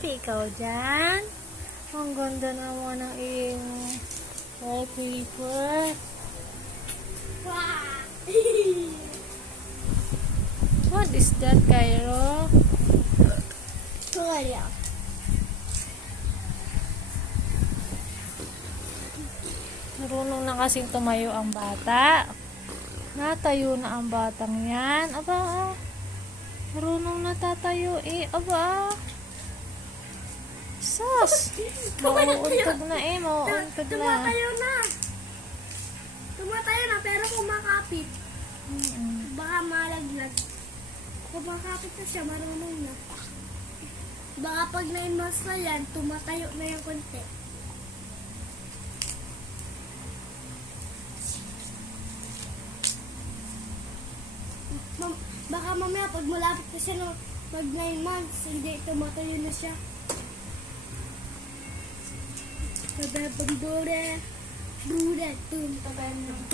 happy ikaw dyan? Ang ganda naman ng iyong wallpaper. What is that, Cairo? Korea. Marunong na kasing tumayo ang bata. Natayo na ang batang yan. Aba, marunong na tatayo eh. Aba, sus! Mauuntog na eh, mauuntog na. Tumatayo na. Tumatayo na pero kumakapit. Baka malaglag. Kumakapit na siya, marunong na. Baka pag 9 months na yan, tumatayo na yung konti. Baka mamaya pag malapit na siya ng mag 9 months, hindi tumatayo na siya. Sabi, bandure, dure, tum,